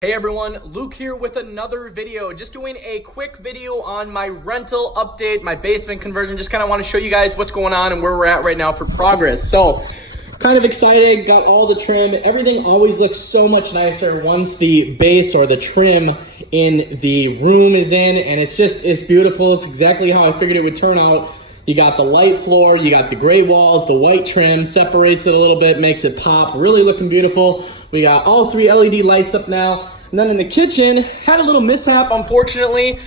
Hey everyone, Luke here with another video. Just doing a quick video on my rental update, my basement conversion. Just kind of want to show you guys what's going on and where we're at right now for progress. So, kind of excited, got all the trim. Everything always looks so much nicer once the base or the trim in the room is in, and it's beautiful. It's exactly how I figured it would turn out. You got the light floor, you got the gray walls, the white trim, separates it a little bit, makes it pop, really looking beautiful. We got all three LED lights up now. And then in the kitchen, had a little mishap, unfortunately.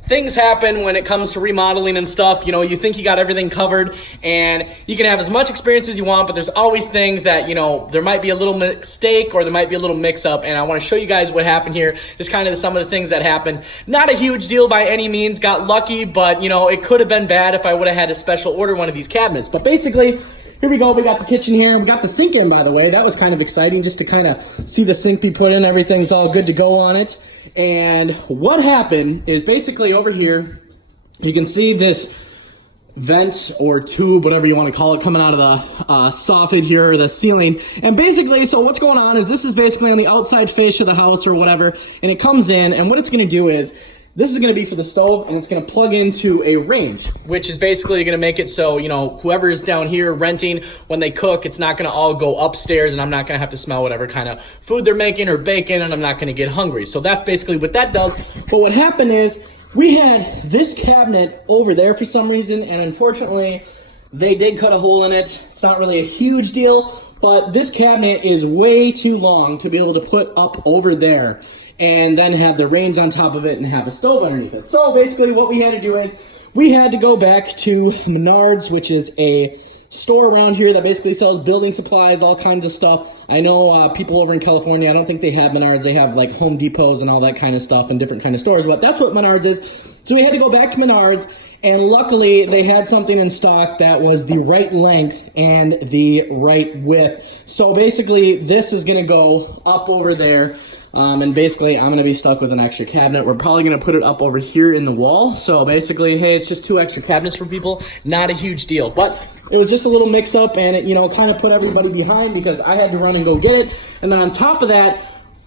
Things happen when it comes to remodeling and stuff. You know, you think you got everything covered and you can have as much experience as you want, but there's always things that, you know, there might be a little mistake or there might be a little mix up. And I want to show you guys what happened here. Just kind of some of the things that happened. Not a huge deal by any means, got lucky, but you know, it could have been bad if I would have had to special order one of these cabinets. But basically, here we go, we got the kitchen here. We got the sink in, by the way. That was kind of exciting just to kind of see the sink be put in. Everything's all good to go on it. And what happened is basically over here, you can see this vent or tube, whatever you want to call it, coming out of the soffit here, or the ceiling. And basically, so what's going on is this is basically on the outside face of the house or whatever, and it comes in, and what it's going to do is, this is going to be for the stove, and it's going to plug into a range, which is basically going to make it so, you know, whoever's down here renting, when they cook, it's not going to all go upstairs, and I'm not going to have to smell whatever kind of food they're making or baking, and I'm not going to get hungry. So that's basically what that does. But what happened is, we had this cabinet over there for some reason, and unfortunately, they did cut a hole in it. It's not really a huge deal, but this cabinet is way too long to be able to put up over there and then have the range on top of it and have a stove underneath it. So basically what we had to do is we had to go back to Menards, which is a store around here that basically sells building supplies, all kinds of stuff. I know people over in California, I don't think they have Menards. They have like Home Depots and all that kind of stuff and different kind of stores, but that's what Menards is. So we had to go back to Menards, and luckily they had something in stock that was the right length and the right width. So basically this is gonna go up over there. And basically, I'm going to be stuck with an extra cabinet. We're probably going to put it up over here in the wall. So basically, hey, it's just 2 extra cabinets for people. Not a huge deal. But it was just a little mix-up, and it, you know, kind of put everybody behind because I had to run and go get it. And then on top of that,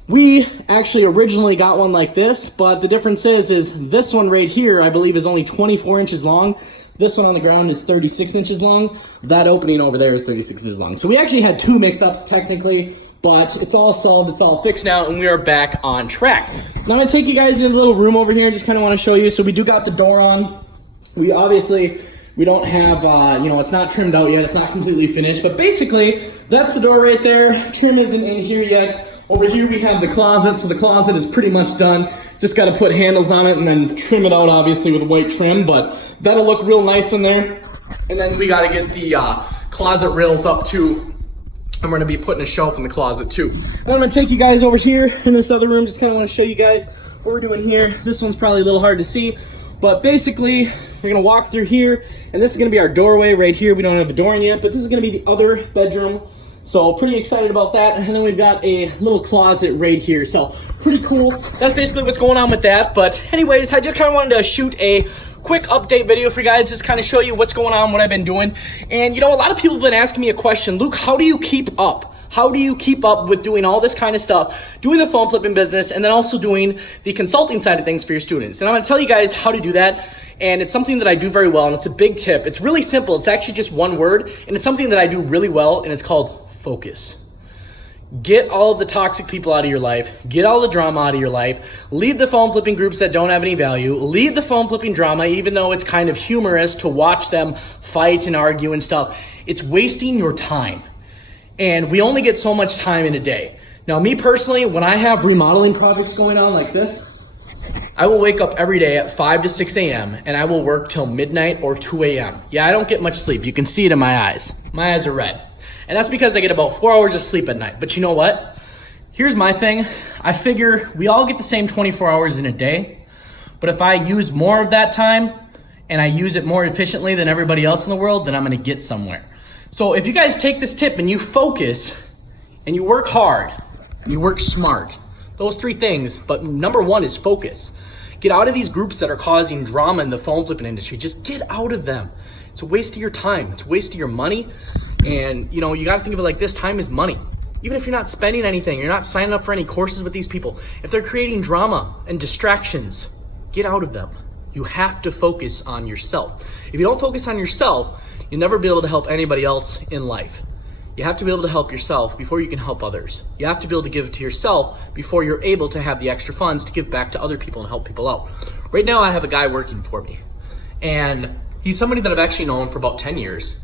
we actually originally got one like this. But the difference is this one right here, I believe, is only 24 inches long. This one on the ground is 36 inches long. That opening over there is 36 inches long. So we actually had 2 mix-ups, technically. But it's all solved, it's all fixed now, and we are back on track. Now I'm gonna take you guys in a little room over here and just kind of want to show you. So we do got the door on. We don't have, you know, it's not trimmed out yet. It's not completely finished, but basically that's the door right there. Trim isn't in here yet. Over here we have the closet. So the closet is pretty much done. Just got to put handles on it and then trim it out, obviously, with white trim, but that'll look real nice in there. And then we got to get the closet rails up too. And we're going to be putting a shelf in the closet too. And I'm going to take you guys over here in this other room. Just kind of want to show you guys what we're doing here. This one's probably a little hard to see, but basically we're going to walk through here, and this is going to be our doorway right here. We don't have a door in yet, but this is going to be the other bedroom. So pretty excited about that. And then we've got a little closet right here. So pretty cool. That's basically what's going on with that. But anyways, I just kind of wanted to shoot a quick update video for you guys, just kind of show you what's going on, what I've been doing. And you know, a lot of people have been asking me a question, Luke, how do you keep up? How do you keep up with doing all this kind of stuff, doing the phone flipping business, and then also doing the consulting side of things for your students? And I'm going to tell you guys how to do that. And it's something that I do very well, and it's a big tip. It's really simple. It's actually just one word, and it's something that I do really well, and it's called focus. Get all of the toxic people out of your life. Get all the drama out of your life. Leave the phone flipping groups that don't have any value. Leave the phone flipping drama, even though it's kind of humorous to watch them fight and argue and stuff. It's wasting your time. And we only get so much time in a day. Now, me personally, when I have remodeling projects going on like this, I will wake up every day at 5 to 6 a.m. and I will work till midnight or 2 a.m. Yeah, I don't get much sleep. You can see it in my eyes. My eyes are red. And that's because I get about 4 hours of sleep at night. But you know what? Here's my thing. I figure we all get the same 24 hours in a day. But if I use more of that time and I use it more efficiently than everybody else in the world, then I'm going to get somewhere. So if you guys take this tip and you focus and you work hard and you work smart, those 3 things, but number 1 is focus. Get out of these groups that are causing drama in the phone flipping industry. Just get out of them. It's a waste of your time. It's a waste of your money. And, you know, you got to think of it like this. Time is money. Even if you're not spending anything, you're not signing up for any courses with these people. If they're creating drama and distractions, get out of them. You have to focus on yourself. If you don't focus on yourself, you'll never be able to help anybody else in life. You have to be able to help yourself before you can help others. You have to be able to give to yourself before you're able to have the extra funds to give back to other people and help people out. Right now, I have a guy working for me, and he's somebody that I've actually known for about 10 years.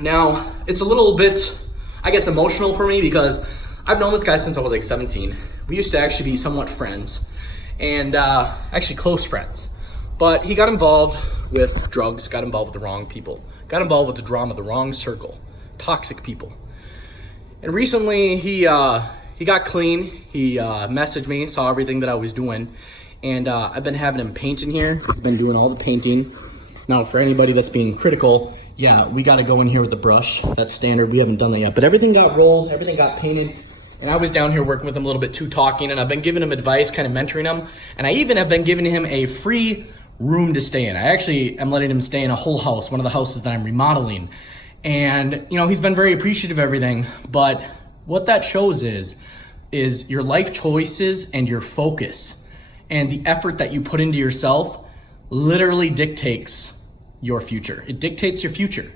Now, it's a little bit, I guess, emotional for me because I've known this guy since I was like 17. We used to actually be somewhat friends and actually close friends. But he got involved with drugs, got involved with the wrong people, got involved with the drama, the wrong circle, toxic people. And recently he got clean. He messaged me, saw everything that I was doing, and I've been having him paint in here. He's been doing all the painting. Now, for anybody that's being critical, yeah, we got to go in here with the brush. That's standard. We haven't done that yet. But everything got rolled, everything got painted. And I was down here working with him a little bit too, talking, and I've been giving him advice, kind of mentoring him. And I even have been giving him a free room to stay in. I actually am letting him stay in a whole house, one of the houses that I'm remodeling. And, you know, he's been very appreciative of everything. But what that shows is your life choices and your focus and the effort that you put into yourself literally dictates your future. It dictates your future.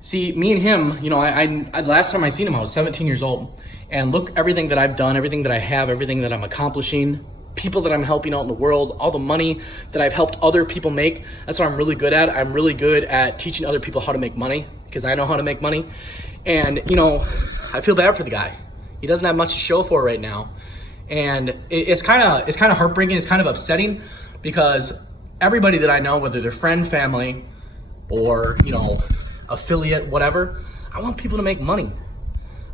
See, me and him, you know, I last time I seen him, I was 17 years old. And look, everything that I've done, everything that I have, everything that I'm accomplishing, people that I'm helping out in the world, all the money that I've helped other people make. That's what I'm really good at. I'm really good at teaching other people how to make money because I know how to make money. And, you know, I feel bad for the guy. He doesn't have much to show for right now. And it's kind of heartbreaking. It's kind of upsetting because everybody that I know, whether they're friend, family, or, you know, affiliate, whatever, I want people to make money.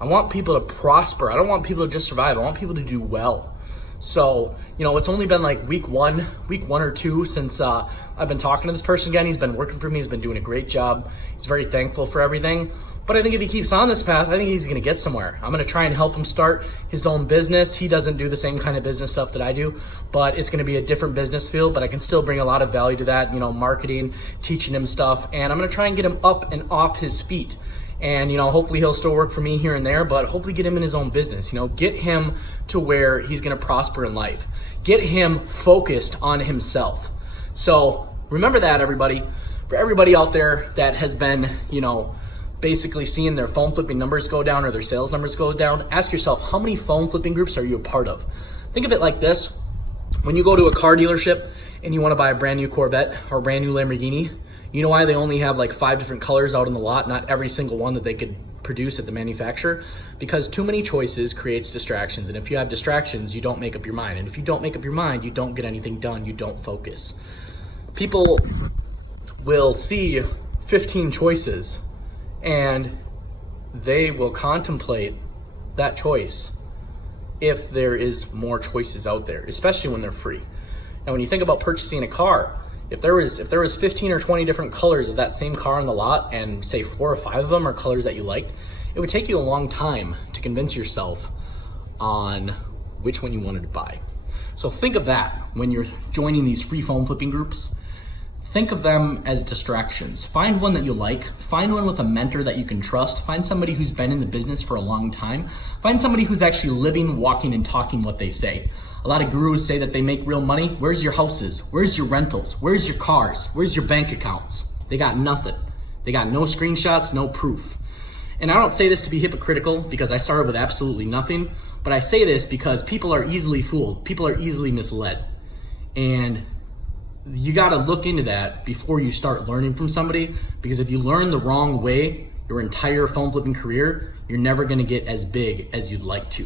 I want people to prosper. I don't want people to just survive. I want people to do well. So, you know, it's only been like week one or two since I've been talking to this person again. He's been working for me. He's been doing a great job. He's very thankful for everything. But I think if he keeps on this path, I think he's going to get somewhere. I'm going to try and help him start his own business. He doesn't do the same kind of business stuff that I do, but it's going to be a different business field, but I can still bring a lot of value to that, you know, marketing, teaching him stuff. And I'm going to try and get him up and off his feet. And, you know, hopefully he'll still work for me here and there, but hopefully get him in his own business, you know, get him to where he's going to prosper in life, get him focused on himself. So remember that, everybody. For everybody out there that has been, you know, basically seeing their phone flipping numbers go down or their sales numbers go down, ask yourself, how many phone flipping groups are you a part of? Think of it like this. When you go to a car dealership and you want to buy a brand new Corvette or a brand new Lamborghini, you know why they only have like 5 different colors out in the lot, not every single one that they could produce at the manufacturer? Because too many choices creates distractions. And if you have distractions, you don't make up your mind. And if you don't make up your mind, you don't get anything done. You don't focus. People will see 15 choices and they will contemplate that choice if there is more choices out there, especially when they're free. Now, when you think about purchasing a car, if there was 15 or 20 different colors of that same car on the lot, and say 4 or 5 of them are colors that you liked, it would take you a long time to convince yourself on which one you wanted to buy. So think of that when you're joining these free phone flipping groups. Think of them as distractions. Find one that you like. Find one with a mentor that you can trust. Find somebody who's been in the business for a long time. Find somebody who's actually living, walking, and talking what they say. A lot of gurus say that they make real money. Where's your houses? Where's your rentals? Where's your cars? Where's your bank accounts? They got nothing. They got no screenshots, no proof. And I don't say this to be hypocritical because I started with absolutely nothing, but I say this because people are easily fooled. People are easily misled. And you got to look into that before you start learning from somebody, because if you learn the wrong way your entire phone flipping career, you're never going to get as big as you'd like to.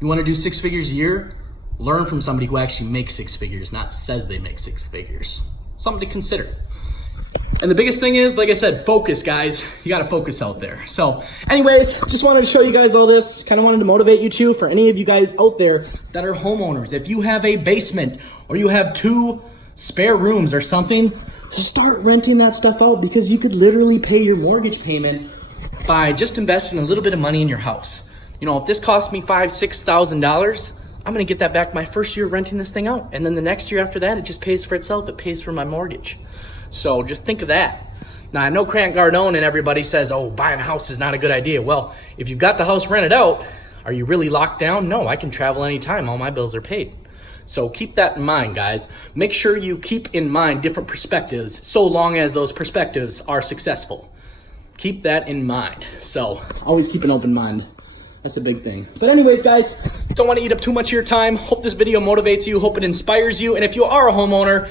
You want to do 6 figures a year? Learn from somebody who actually makes 6 figures, not says they make 6 figures. Something to consider. And the biggest thing is, like I said, focus, guys. You got to focus out there. So anyways, just wanted to show you guys all this. Kind of wanted to motivate you too. For any of you guys out there that are homeowners, if you have a basement or you have 2 spare rooms or something, just start renting that stuff out, because you could literally pay your mortgage payment by just investing a little bit of money in your house. You know, if this cost me $5,000-$6,000, I'm going to get that back my first year renting this thing out. And then the next year after that, it just pays for itself. It pays for my mortgage. So just think of that. Now, I know Grant Cardone and everybody says, oh, buying a house is not a good idea. Well, if you've got the house rented out, are you really locked down? No, I can travel anytime. All my bills are paid. So keep that in mind, guys. Make sure you keep in mind different perspectives so long as those perspectives are successful. Keep that in mind. So always keep an open mind. That's a big thing. But anyways, guys, don't want to eat up too much of your time. Hope this video motivates you. Hope it inspires you. And if you are a homeowner,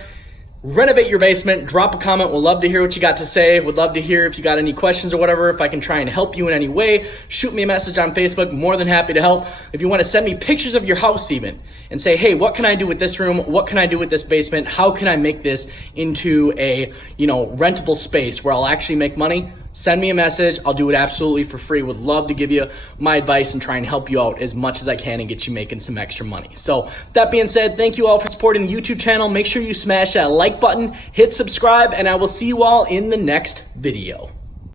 renovate your basement. Drop a comment. We'd love to hear what you got to say. Would love to hear if you got any questions or whatever. If I can try and help you in any way, shoot me a message on Facebook. More than happy to help. If you want to send me pictures of your house even and say, hey, what can I do with this room? What can I do with this basement? How can I make this into a, rentable space where I'll actually make money? Send me a message. I'll do it absolutely for free. Would love to give you my advice and try and help you out as much as I can and get you making some extra money. So that being said, thank you all for supporting the YouTube channel. Make sure you smash that like button, hit subscribe, and I will see you all in the next video.